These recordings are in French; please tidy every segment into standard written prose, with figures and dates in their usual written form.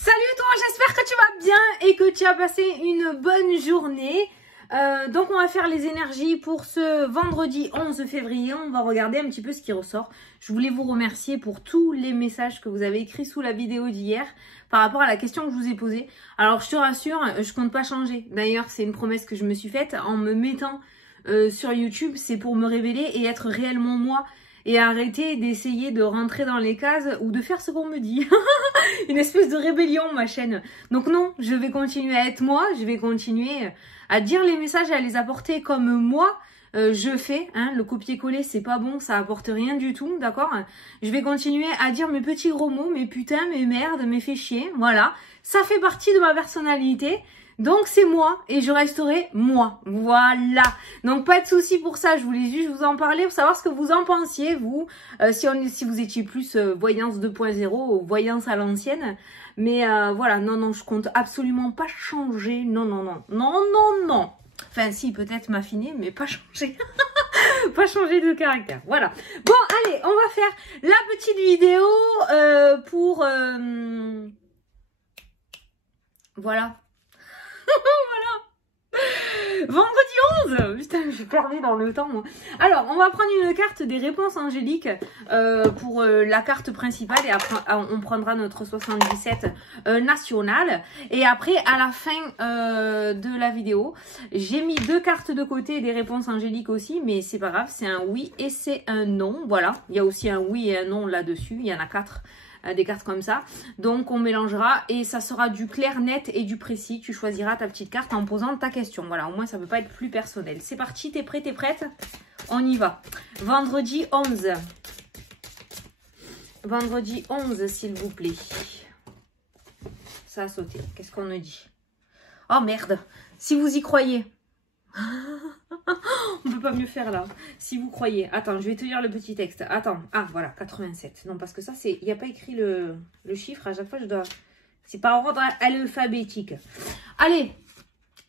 Salut toi, j'espère que tu vas bien et que tu as passé une bonne journée. Donc on va faire les énergies pour ce vendredi 11 février. On va regarder un petit peu ce qui ressort. Je voulais vous remercier pour tous les messages que vous avez écrits sous la vidéo d'hier par rapport à la question que je vous ai posée. Alors je te rassure, je compte pas changer. D'ailleurs c'est une promesse que je me suis faite en me mettant sur YouTube. C'est pour me révéler et être réellement moi. Et arrêter d'essayer de rentrer dans les cases ou de faire ce qu'on me dit. Une espèce de rébellion, ma chaîne. Donc non, je vais continuer à être moi. Je vais continuer à dire les messages et à les apporter comme moi je fais. Hein. Le copier-coller, c'est pas bon. Ça apporte rien du tout, d'accord? Je vais continuer à dire mes petits gros mots, mes putains, mes merdes, mes fait chier. Voilà. Ça fait partie de ma personnalité. Donc c'est moi et je resterai moi. Voilà. Donc pas de souci pour ça. Je voulais juste vous en parler pour savoir ce que vous en pensiez, vous. Si vous étiez plus voyance 2.0 ou voyance à l'ancienne. Mais voilà, non, je compte absolument pas changer. Non. Enfin si, peut-être m'affiner, mais pas changer. Pas changer de caractère. Voilà. Bon, allez, on va faire la petite vidéo pour... Voilà. Vendredi 11. Putain, je suis perdue dans le temps, moi. Alors, on va prendre une carte des réponses angéliques pour la carte principale. Et après, on prendra notre 77 national. Et après, à la fin de la vidéo, j'ai mis 2 cartes de côté des réponses angéliques aussi. Mais c'est pas grave, c'est un oui et c'est un non. Voilà, il y a aussi un oui et un non là-dessus. Il y en a 4. Des cartes comme ça, donc on mélangera et ça sera du clair, net et du précis. Tu choisiras ta petite carte en posant ta question. Voilà, au moins ça ne peut pas être plus personnel. C'est parti, t'es prêt, t'es prête? On y va. Vendredi 11. Vendredi 11, s'il vous plaît. Ça a sauté. Qu'est-ce qu'on nous dit? Oh merde, si vous y croyez. On ne peut pas mieux faire là. Si vous croyez. Attends, je vais te lire le petit texte. Attends. Ah, voilà, 87. Non, parce que ça, c'est... Il n'y a pas écrit le chiffre. À chaque fois, je dois... C'est par ordre alphabétique. Allez.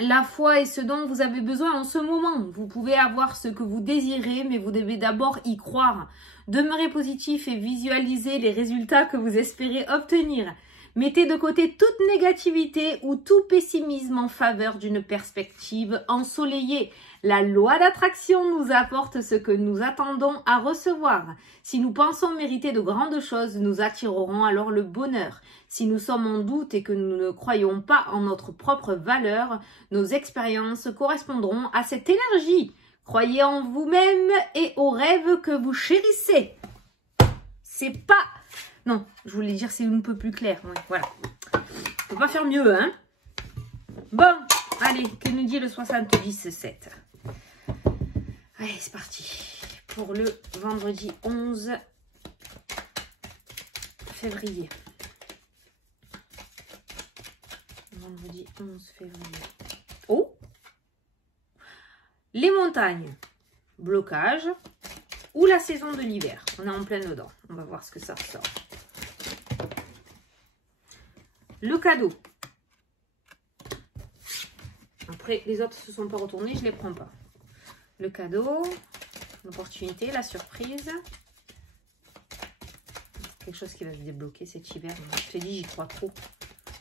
La foi est ce dont vous avez besoin en ce moment. Vous pouvez avoir ce que vous désirez, mais vous devez d'abord y croire. Demeurez positif et visualisez les résultats que vous espérez obtenir. Mettez de côté toute négativité ou tout pessimisme en faveur d'une perspective ensoleillée. La loi d'attraction nous apporte ce que nous attendons à recevoir. Si nous pensons mériter de grandes choses, nous attirerons alors le bonheur. Si nous sommes en doute et que nous ne croyons pas en notre propre valeur, nos expériences correspondront à cette énergie. Croyez en vous-même et aux rêves que vous chérissez. C'est pas... Non, je voulais dire c'est un peu plus clair. Ouais, voilà. On peut pas faire mieux, hein. Bon, allez, que nous dit le 70-7? Allez, c'est parti. Pour le vendredi 11 février. Vendredi 11 février. Oh! Les montagnes. Blocage. Ou la saison de l'hiver. On est en plein dedans. On va voir ce que ça ressort. Le cadeau. Après, les autres ne se sont pas retournés, je ne les prends pas. Le cadeau, l'opportunité, la surprise. Quelque chose qui va se débloquer cet hiver. Je te dis, j'y crois trop.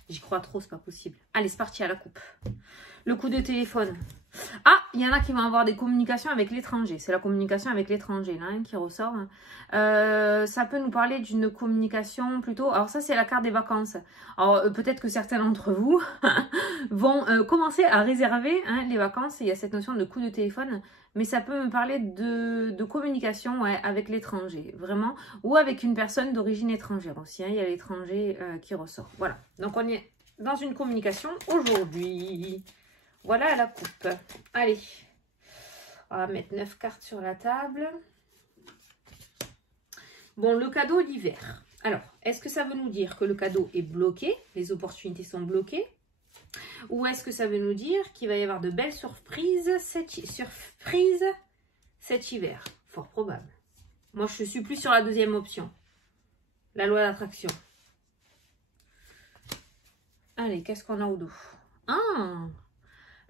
J'y crois trop, c'est pas possible. Allez, c'est parti à la coupe. Le coup de téléphone. Ah, il y en a qui vont avoir des communications avec l'étranger. C'est la communication avec l'étranger là qui ressort. Ça peut nous parler d'une communication plutôt... Alors ça, c'est la carte des vacances. Alors peut-être que certains d'entre vous vont commencer à réserver les vacances. Il y a cette notion de coup de téléphone. Mais ça peut me parler de communication avec l'étranger. Vraiment. Ou avec une personne d'origine étrangère aussi. Il y a l'étranger qui ressort. Voilà. Donc on est dans une communication aujourd'hui. Voilà la coupe. Allez, on va mettre 9 cartes sur la table. Bon, le cadeau d'hiver. Alors, est-ce que ça veut nous dire que le cadeau est bloqué? Les opportunités sont bloquées? Ou est-ce que ça veut nous dire qu'il va y avoir de belles surprises cet hiver? Fort probable. Moi, je suis plus sur la deuxième option. La loi d'attraction. Allez, qu'est-ce qu'on a au dos? Ah!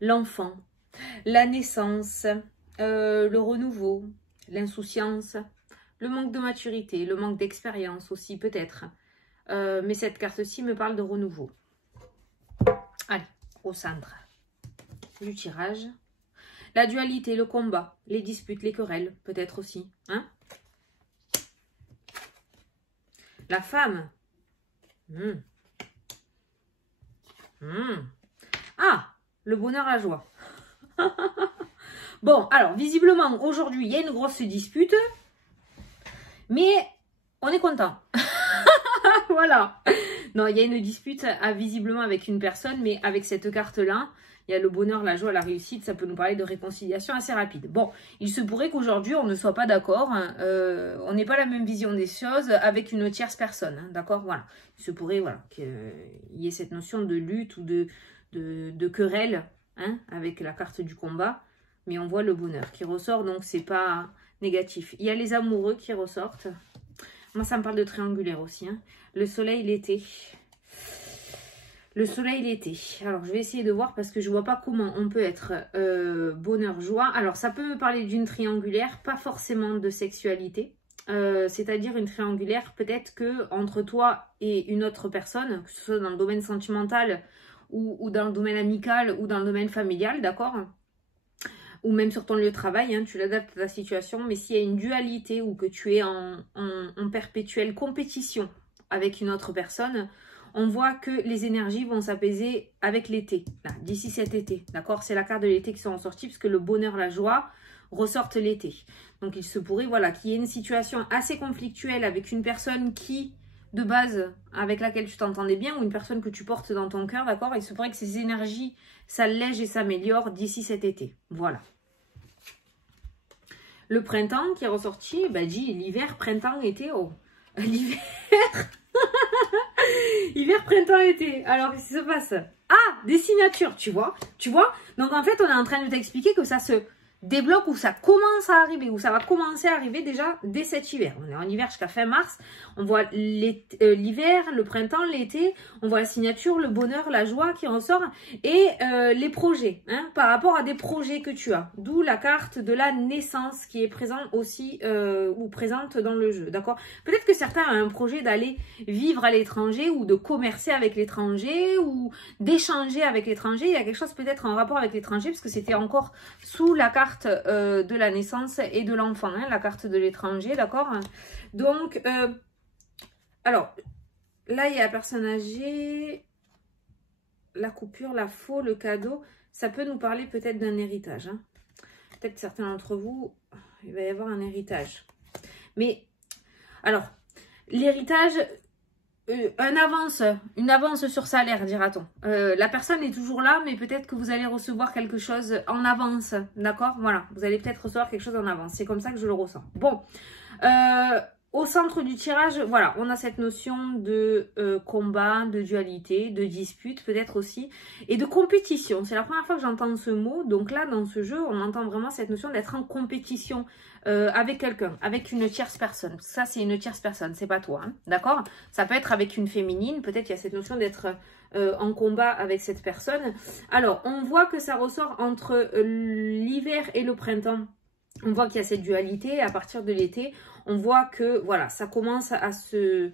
L'enfant, la naissance, le renouveau, l'insouciance, le manque de maturité, le manque d'expérience aussi peut-être. Mais cette carte-ci me parle de renouveau. Allez, au centre du tirage. La dualité, le combat, les disputes, les querelles, peut-être aussi. Hein? La femme. Ah, le bonheur, la joie. Bon, alors, visiblement, aujourd'hui, il y a une grosse dispute. Mais on est content. Voilà. Non, il y a une dispute visiblement avec une personne, mais avec cette carte-là, il y a le bonheur, la joie, la réussite, ça peut nous parler de réconciliation assez rapide. Bon, il se pourrait qu'aujourd'hui, on ne soit pas d'accord, hein, on n'ait pas la même vision des choses avec une tierce personne, hein, d'accord? Voilà. Il se pourrait, voilà, qu'il y ait cette notion de lutte ou de querelle, hein, avec la carte du combat, mais on voit le bonheur qui ressort, donc c'est pas négatif. Il y a les amoureux qui ressortent. Moi, ça me parle de triangulaire aussi, hein. Le soleil, l'été. Le soleil, l'été. Alors, je vais essayer de voir parce que je vois pas comment on peut être bonheur, joie. Alors, ça peut me parler d'une triangulaire, pas forcément de sexualité. C'est-à-dire une triangulaire, peut-être que entre toi et une autre personne, que ce soit dans le domaine sentimental ou dans le domaine amical ou dans le domaine familial, d'accord ? Ou même sur ton lieu de travail, hein, tu l'adaptes à ta situation. Mais s'il y a une dualité ou que tu es en perpétuelle compétition avec une autre personne, on voit que les énergies vont s'apaiser avec l'été, d'ici cet été, d'accord? C'est la carte de l'été qui sont ressorties, puisque le bonheur, la joie ressortent l'été. Donc, il se pourrait, voilà, qu'il y ait une situation assez conflictuelle avec une personne qui, de base, avec laquelle tu t'entendais bien, ou une personne que tu portes dans ton cœur, d'accord? Il se pourrait que ces énergies s'allègent et s'améliorent d'ici cet été. Voilà. Le printemps qui est ressorti, bah, dit l'hiver, printemps, été, oh. L'hiver... Hiver, printemps, été. Alors, qu'est-ce qui se passe? Ah, des signatures, tu vois? Donc, en fait, on est en train de t'expliquer que ça se débloque ou ça commence à arriver, ou ça va commencer à arriver déjà dès cet hiver. On est en hiver jusqu'à fin mars. On voit l'hiver, le printemps, l'été. On voit la signature, le bonheur, la joie qui ressort. Et les projets, hein, par rapport à des projets que tu as. D'où la carte de la naissance qui est présente aussi, ou présente dans le jeu, d'accord? Peut-être que certains ont un projet d'aller vivre à l'étranger ou de commercer avec l'étranger ou d'échanger avec l'étranger. Il y a quelque chose peut-être en rapport avec l'étranger parce que c'était encore sous la carte de la naissance et de l'enfant, hein, la carte de l'étranger, d'accord? Donc, alors, là, il y a la personne âgée, la coupure, la faux, le cadeau. Ça peut nous parler peut-être d'un héritage. Hein. Peut-être certains d'entre vous, il va y avoir un héritage. Mais, alors, l'héritage... une avance sur salaire, dira-t-on. La personne est toujours là, mais peut-être que vous allez recevoir quelque chose en avance, d'accord? Voilà, vous allez peut-être recevoir quelque chose en avance. C'est comme ça que je le ressens. Bon, au centre du tirage, voilà, on a cette notion de combat, de dualité, de dispute peut-être aussi, et de compétition. C'est la première fois que j'entends ce mot. Donc là, dans ce jeu, on entend vraiment cette notion d'être en compétition avec quelqu'un, avec une tierce personne. Ça, c'est une tierce personne, c'est pas toi, hein, d'accord? Ça peut être avec une féminine, peut-être il y a cette notion d'être en combat avec cette personne. Alors, on voit que ça ressort entre l'hiver et le printemps. On voit qu'il y a cette dualité. À partir de l'été, on voit que voilà, ça commence à se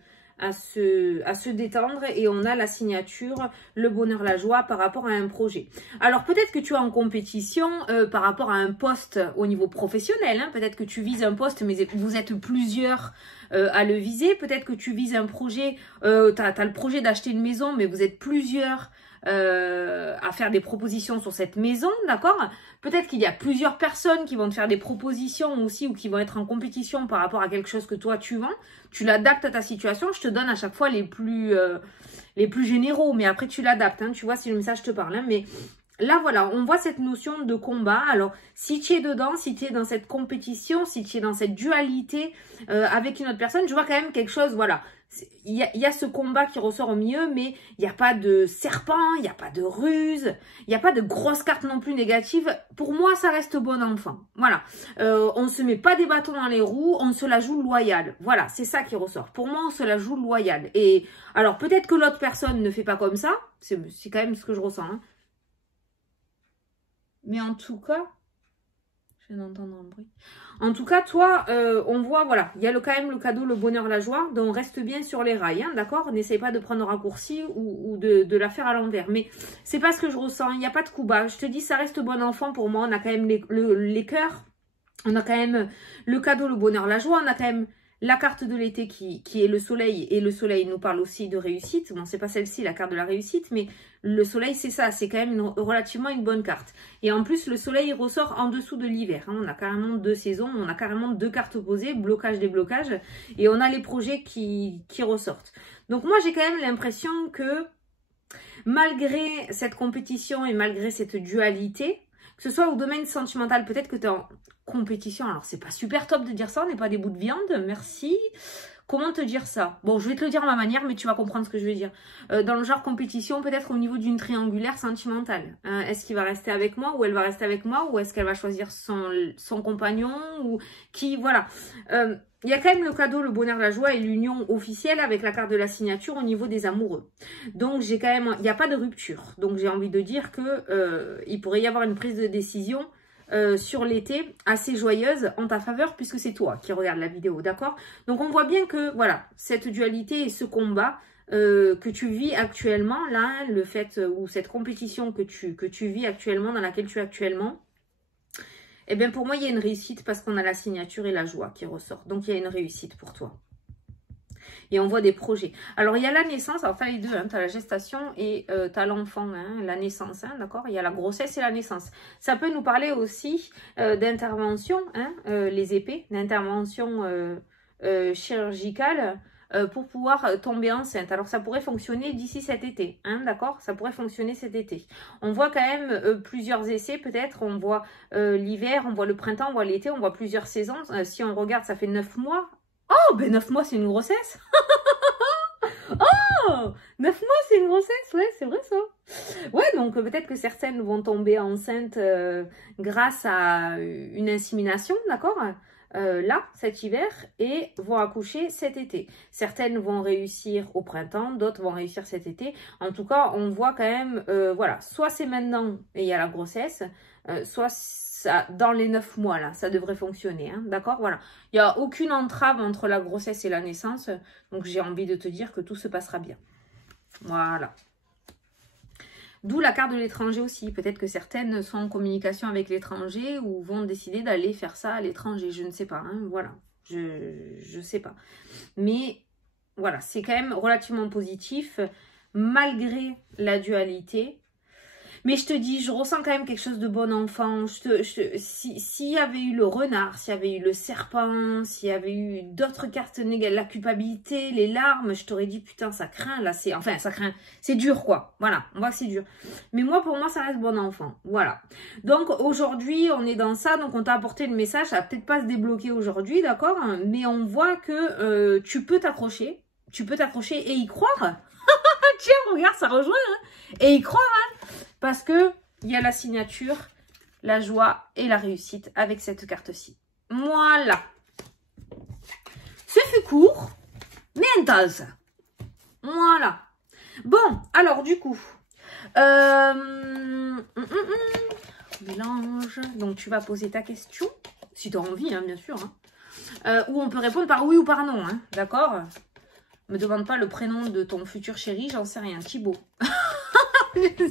détendre et on a la signature, le bonheur, la joie par rapport à un projet. Alors peut-être que tu es en compétition par rapport à un poste au niveau professionnel, hein. Peut-être que tu vises un poste mais vous êtes plusieurs à le viser. Peut-être que tu vises un projet, tu as le projet d'acheter une maison mais vous êtes plusieurs à faire des propositions sur cette maison, d'accord? Peut-être qu'il y a plusieurs personnes qui vont te faire des propositions aussi ou qui vont être en compétition par rapport à quelque chose que toi tu vends. Tu l'adaptes à ta situation. Je te donne à chaque fois les plus généraux, mais après tu l'adaptes, hein, tu vois, si le message te parle, hein, mais là, voilà, on voit cette notion de combat. Alors, si tu es dedans, si tu es dans cette compétition, si tu es dans cette dualité avec une autre personne, je vois quand même quelque chose, voilà. Il y a ce combat qui ressort au milieu, mais il n'y a pas de serpent, il n'y a pas de ruse, il n'y a pas de grosses cartes non plus négatives. Pour moi, ça reste bon enfant. Voilà. On ne se met pas des bâtons dans les roues, on se la joue loyale. Voilà, c'est ça qui ressort. Pour moi, on se la joue loyale. Et alors, peut-être que l'autre personne ne fait pas comme ça. C'est quand même ce que je ressens, hein. Mais en tout cas, je Je viens d'entendre un bruit. En tout cas, toi, on voit, voilà, il y a quand même le cadeau, le bonheur, la joie. Donc, reste bien sur les rails, hein, d'accord? N'essaye pas de prendre raccourci ou de la faire à l'envers. Mais c'est pas ce que je ressens. Il n'y a pas de coup bas. Je te dis, ça reste bon enfant pour moi. On a quand même les cœurs. On a quand même le cadeau, le bonheur, la joie. On a quand même la carte de l'été qui est le soleil. Et le soleil nous parle aussi de réussite. Bon, c'est pas celle-ci, la carte de la réussite. Mais le soleil, c'est ça. C'est quand même relativement une bonne carte. Et en plus, le soleil ressort en dessous de l'hiver. Hein. On a carrément 2 saisons. On a carrément 2 cartes opposées. Blocage, déblocage. Et on a les projets qui ressortent. Donc moi, j'ai quand même l'impression que malgré cette compétition et malgré cette dualité, que ce soit au domaine sentimental, peut-être que tu es en compétition. Alors, c'est pas super top de dire ça, on n'est pas des bouts de viande, merci. Comment te dire ça? Bon, je vais te le dire à ma manière, mais tu vas comprendre ce que je veux dire. Dans le genre compétition, peut-être au niveau d'une triangulaire sentimentale. Est-ce qu'il va rester avec moi ou elle va rester avec moi? Ou est-ce qu'elle va choisir son compagnon? Ou qui, voilà. Il y a quand même le cadeau, le bonheur, la joie et l'union officielle avec la carte de la signature au niveau des amoureux. Donc, j'ai quand même, il n'y a pas de rupture. Donc, j'ai envie de dire que il pourrait y avoir une prise de décision sur l'été assez joyeuse en ta faveur puisque c'est toi qui regarde la vidéo, d'accord? Donc, on voit bien que, voilà, cette dualité et ce combat que tu vis actuellement, là, le fait, ou cette compétition que tu vis actuellement, dans laquelle tu es actuellement, eh bien, pour moi, il y a une réussite parce qu'on a la signature et la joie qui ressort. Donc, il y a une réussite pour toi. Et on voit des projets. Alors, il y a la naissance. Alors, tu as les deux. Hein, tu as la gestation et tu as l'enfant, hein, la naissance. Hein, d'accord? Il y a la grossesse et la naissance. Ça peut nous parler aussi d'intervention, hein, les épées, d'intervention chirurgicale pour pouvoir tomber enceinte. Alors, ça pourrait fonctionner d'ici cet été, hein, d'accord? Ça pourrait fonctionner cet été. On voit quand même plusieurs essais, peut-être. On voit l'hiver, on voit le printemps, on voit l'été, on voit plusieurs saisons. Si on regarde, ça fait 9 mois. Oh, ben 9 mois, c'est une grossesse. Oh, 9 mois, c'est une grossesse. Ouais, c'est vrai ça. Ouais, donc peut-être que certaines vont tomber enceintes grâce à une insémination, d'accord? Là, cet hiver, et vont accoucher cet été. Certaines vont réussir au printemps, d'autres vont réussir cet été. En tout cas, on voit quand même, voilà, soit c'est maintenant et il y a la grossesse, soit ça, dans les 9 mois, là, ça devrait fonctionner, hein, d'accord? Voilà, il n'y a aucune entrave entre la grossesse et la naissance, donc j'ai envie de te dire que tout se passera bien. Voilà. D'où la carte de l'étranger aussi. Peut-être que certaines sont en communication avec l'étranger ou vont décider d'aller faire ça à l'étranger. Je ne sais pas. Hein, voilà. Je ne sais pas. Mais voilà, c'est quand même relativement positif malgré la dualité. Mais je te dis, je ressens quand même quelque chose de bon enfant. S'il y avait eu le renard, s'il y avait eu le serpent, s'il y avait eu d'autres cartes négatives, la culpabilité, les larmes, je t'aurais dit, putain, ça craint, là, c'est... Enfin, ça craint, c'est dur, quoi. Voilà, on voit que c'est dur. Mais moi, pour moi, ça reste bon enfant. Voilà. Donc, aujourd'hui, on est dans ça, donc on t'a apporté le message, ça va peut-être pas se débloquer aujourd'hui, d'accord? Mais on voit que tu peux t'accrocher. Tu peux t'accrocher et y croire. Tiens, regarde, ça rejoint, hein. Et y croire, hein. Parce que il y a la signature, la joie et la réussite avec cette carte-ci. Voilà. Ce fut court, mais intense. Voilà. Bon, alors du coup, mélange. Donc tu vas poser ta question, si tu as envie, hein, bien sûr. Hein. Ou on peut répondre par oui ou par non, hein, d'accord? Me demande pas le prénom de ton futur chéri, j'en sais rien. Thibaut. C'est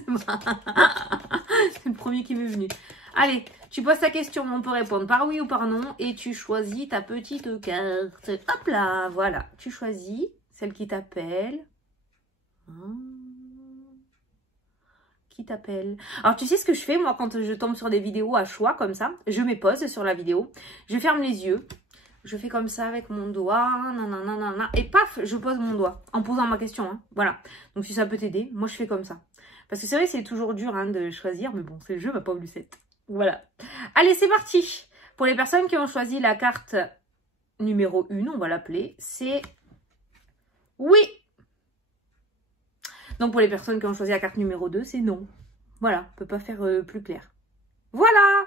le premier qui m'est venu. Allez, tu poses ta question, on peut répondre par oui ou par non. Et tu choisis ta petite carte. Hop là, voilà. Tu choisis celle qui t'appelle. Qui t'appelle. Alors, tu sais ce que je fais, moi, quand je tombe sur des vidéos à choix, comme ça. Je mets pause sur la vidéo. Je ferme les yeux. Je fais comme ça avec mon doigt, nanana, et paf, je pose mon doigt en posant ma question. Hein. Voilà. Donc, si ça peut t'aider, moi, je fais comme ça. Parce que c'est vrai, c'est toujours dur hein, de choisir, mais bon, c'est le jeu, ma pauvre Lucette. Voilà. Allez, c'est parti. Pour les personnes qui ont choisi la carte numéro 1, on va l'appeler, c'est oui. Donc, pour les personnes qui ont choisi la carte numéro 2, c'est non. Voilà, on ne peut pas faire plus clair. Voilà.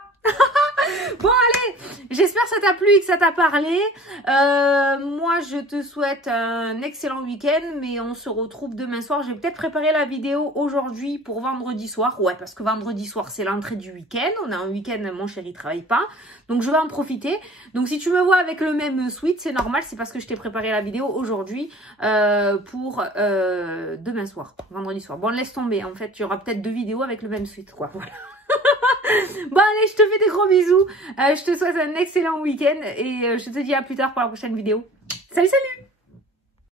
Bon, allez, J'espère que ça t'a plu et que ça t'a parlé. Moi, je te souhaite un excellent week-end, mais on se retrouve demain soir. J'ai peut-être préparé la vidéo aujourd'hui pour vendredi soir. Ouais, parce que vendredi soir, c'est l'entrée du week-end. On a un week-end, mon chéri travaille pas. Donc, je vais en profiter. Donc, si tu me vois avec le même sweat, c'est normal. C'est parce que je t'ai préparé la vidéo aujourd'hui pour demain soir, vendredi soir. Bon, laisse tomber. En fait, il y aura peut-être 2 vidéos avec le même sweat, quoi. Voilà. Bon allez, je te fais des gros bisous, je te souhaite un excellent week-end et je te dis à plus tard pour la prochaine vidéo. Salut, salut!